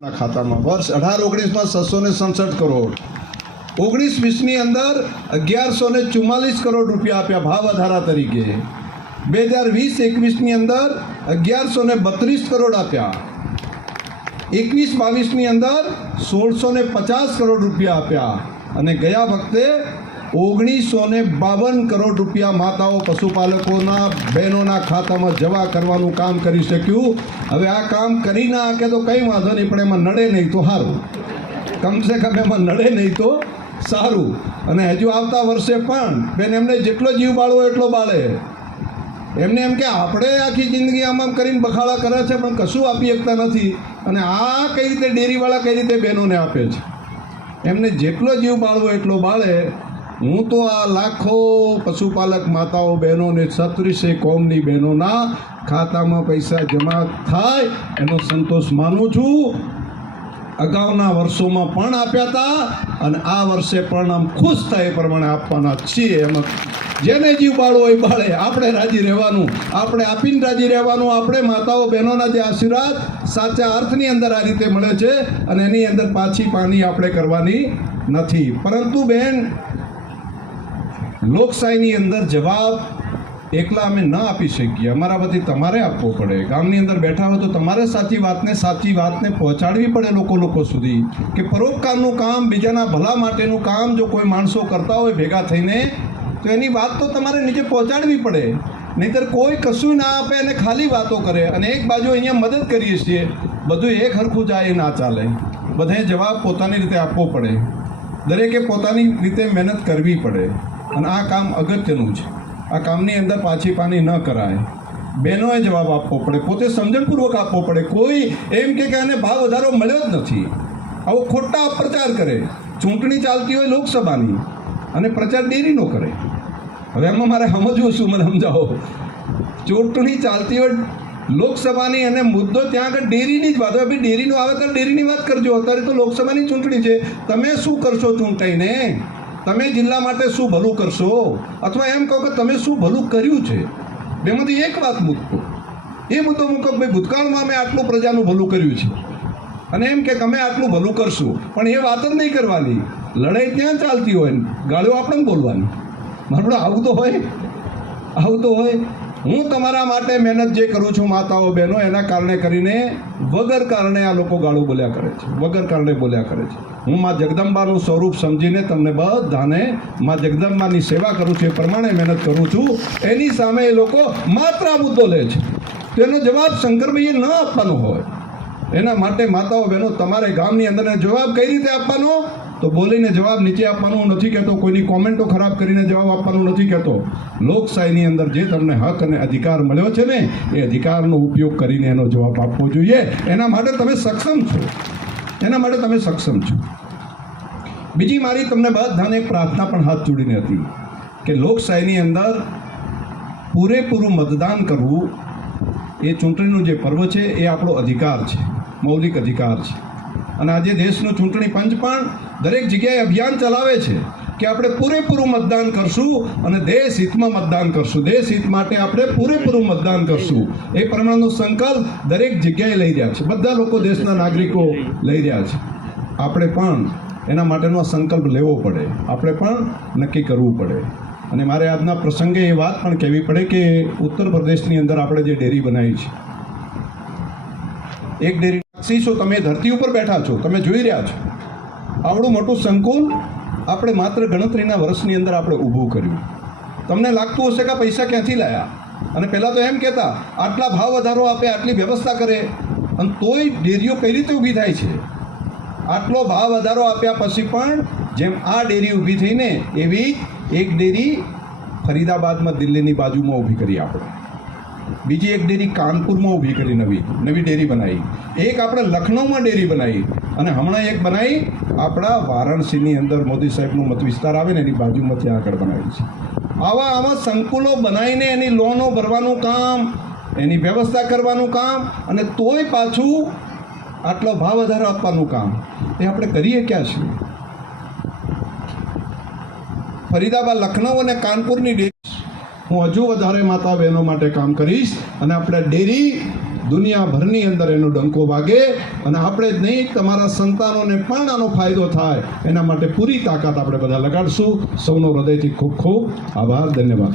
ખાતામાં વર્ષ 18-19 માં 667 કરોડ, 19-20ની અંદર 1144 કરોડ રૂપિયા આપ્યા ભાવ વધારા તરીકે, 2020-21ની અંદર 1132 કરોડ આપ્યા, 21-22ની અંદર 1650 કરોડ રૂપિયા આપ્યા અને ગયા વખતે 1952 કરોડ રૂપિયા માતાઓ પશુપાલકોના બહેનોના ખાતામાં જવા કરવાનું કામ કરી શક્યું. હવે આ કામ કરી ના કે તો કંઈ વાંધો નહીં, પણ એમાં નડે નહીં તો સારું, કમસે કમ એમાં નડે નહીં તો સારું. અને હજુ આવતા વર્ષે પણ બેન એમને જેટલો જીવ બાળવો એટલો બાળે. એમને એમ કે આપણે આખી જિંદગી આમ કરીને બખાડા કરે છે પણ કશું આપી શકતા નથી. અને આ કઈ રીતે ડેરીવાળા કઈ રીતે બહેનોને આપે છે, એમને જેટલો જીવ બાળવો એટલો બાળે. હું તો આ લાખો પશુપાલક માતાઓ બહેનોને 36 કોમની બહેનોના ખાતામાં પૈસા જમા થાય એનો સંતોષ માનું છું. અગાઉના વર્ષોમાં પણ આપ્યા હતા અને આ વર્ષે પણ આમ ખુશ થાય એ પ્રમાણે આપવાના છીએ. એમાં જેને જીવ બાળવો હોય બાળે, આપણે રાજી રહેવાનું, આપણે આપીને રાજી રહેવાનું. આપણે માતાઓ બહેનોના જે આશીર્વાદ સાચા અર્થની અંદર આ રીતે મળે છે અને એની અંદર પાછી પાની આપણે કરવાની નથી. પરંતુ બેન, લોકશાહીની અંદર જવાબ એકલા અમે ન આપી શકીએ, અમારા વતી તમારે આપવો પડે. ગામની અંદર બેઠા હોય તો તમારે સાચી વાતને પહોંચાડવી પડે લોકો સુધી કે પરોપકારનું કામ, બીજાના ભલા માટેનું કામ જો કોઈ માણસો કરતા હોય ભેગા થઈને તો એની વાત તો તમારે નીચે પહોંચાડવી પડે. નહીંતર કોઈ કશું ના આપે અને ખાલી વાતો કરે અને એક બાજુ અહીંયા મદદ કરીએ છીએ, બધું એક હરખું જાય ના ચાલે. બધાએ જવાબ પોતાની રીતે આપવો પડે, દરેકે પોતાની રીતે મહેનત કરવી પડે અને આ કામ અગત્યનું છે. આ કામની અંદર પાછી પાની ન કરાય. બહેનોએ જવાબ આપવો પડે, પોતે સમજણપૂર્વક આપવો પડે. કોઈ એમ કે આને ભાવ વધારો મળ્યો જ નથી, આવો ખોટા અપપ્રચાર કરે. ચૂંટણી ચાલતી હોય લોકસભાની અને પ્રચાર ડેરીનો કરે. હવે એમાં મારે સમજવું શું, મને સમજાવો. ચૂંટણી ચાલતી હોય લોકસભાની અને મુદ્દો ત્યાં આગળ ડેરીની જ વાત હોય. ભાઈ ડેરીનો આવે તો ડેરીની વાત કરજો. અત્યારે તો લોકસભાની ચૂંટણી છે. તમે શું કરશો ચૂંટાઈને? તમે જિલ્લા માટે શું ભલું કરશો? અથવા એમ કહો કે તમે શું ભલું કર્યું છે? બેમાંથી એક વાત મૂકો, એ મુદ્દો મૂકો કે ભાઈ ભૂતકાળમાં અમે આટલું પ્રજાનું ભલું કર્યું છે અને એમ કે અમે આટલું ભલું કરશું. પણ એ વાત જ નહીં કરવાની. લડાઈ ત્યાં ચાલતી હોય ને ગાળીઓ આપણે બોલવાની. મારું આવું તો હોય. હું તમારા માટે મહેનત જે કરું છું માતાઓ બહેનો, એના કારણે કરીને વગર કારણે આ લોકો ગાળું બોલ્યા કરે છે, વગર કારણે બોલ્યા કરે છે. હું મા જગદંબાનું સ્વરૂપ સમજીને તમને બધાને મા જગદંબાની સેવા કરું છું, એ પ્રમાણે મહેનત કરું છું. એની સામે એ લોકો માત્ર આ મુદ્દો લે છે. તેનો જવાબ શંકરભાઈએ ન આપવાનો હોય. એના માટે માતાઓ બહેનો, તમારે ગામની અંદર જવાબ કઈ રીતે આપવાનો? તો બોલીને જવાબ નીચે આપવાનું નથી કહેતો, કોઈની કોમેન્ટો ખરાબ કરીને જવાબ આપવાનું નથી કહેતો. લોકશાહીની અંદર જે તમને હક અને અધિકાર મળ્યો છે ને, એ અધિકારનો ઉપયોગ કરીને એનો જવાબ આપવો જોઈએ. એના માટે તમે સક્ષમ છો. બીજી મારી તમને બધાને એક પ્રાર્થના પણ હાથ જોડીને હતી કે લોકશાહીની અંદર પૂરેપૂરું મતદાન કરવું એ ચૂંટણીનું જે પર્વ છે એ આપણો અધિકાર છે, મૌલિક અધિકાર છે. અને આજે દેશનું ચૂંટણી પંચ પણ દરેક જગ્યાએ અભિયાન ચલાવે છે કે આપણે પૂરેપૂરું મતદાન કરશું અને દેશ હિતમાં મતદાન કરશું, દેશ હિત માટે આપણે પૂરેપૂરું મતદાન કરશું. એ પ્રમાણનો સંકલ્પ દરેક જગ્યાએ લઈ રહ્યા છે, બધા લોકો, દેશના નાગરિકો લઈ રહ્યા છે. આપણે પણ એના માટેનો સંકલ્પ લેવો પડે, આપણે પણ નક્કી કરવું પડે. અને મારે આજના પ્રસંગે એ વાત પણ કહેવી પડે કે ઉત્તર પ્રદેશની અંદર આપણે જે ડેરી બનાવી છે, એક ડેરી છો, તમે ધરતી ઉપર બેઠા છો, તમે જોઈ રહ્યા છો. આવડું મોટું સંકુલ આપણે માત્ર ગણતરીના વર્ષની અંદર આપણે ઊભું કર્યું. તમને લાગતું હશે કે પૈસા ક્યાંથી લાયા? અને પહેલાં તો એમ કહેતા આટલા ભાવ વધારો આપે, આટલી વ્યવસ્થા કરે, અને તોય ડેરીઓ કઈ રીતે ઊભી થાય છે? આટલો ભાવ વધારો આપ્યા પછી પણ જેમ આ ડેરી ઊભી થઈને એવી એક ડેરી ફરીદાબાદમાં દિલ્હીની બાજુમાં ઊભી કરી આપણે, બીજી એક ડેરી કાનપુરમાં ઊભી કરી, નવી ડેરી બનાવી, એક આપણે લખનૌમાં ડેરી બનાવી અને હમણાં એક બનાવી આપણા વારાણસીની અંદર મોદી સાહેબનું મત વિસ્તાર આવે ને એની બાજુમાં ત્યાં આગળ બનાવી છે. આવા સંકુલો બનાવીને એની લોનો ભરવાનું કામ, એની વ્યવસ્થા કરવાનું કામ અને તોય પાછું આટલો ભાવ વધારો આપવાનું કામ, એ આપણે કરીએ ક્યાં છીએ? ફરીદાબાદ, લખનૌ અને કાનપુરની ડેરી હું હજુ વધારે માતા બહેનો માટે કામ કરીશ અને આપણે ડેરી દુનિયાભરની અંદર એનો ડંકો વાગે અને આપણે જ નહીં તમારા સંતાનોને પણ આનો ફાયદો થાય એના માટે પૂરી તાકાત આપણે બધા લગાડશું. સૌનો હૃદયથી ખૂબ ખૂબ આભાર. ધન્યવાદ.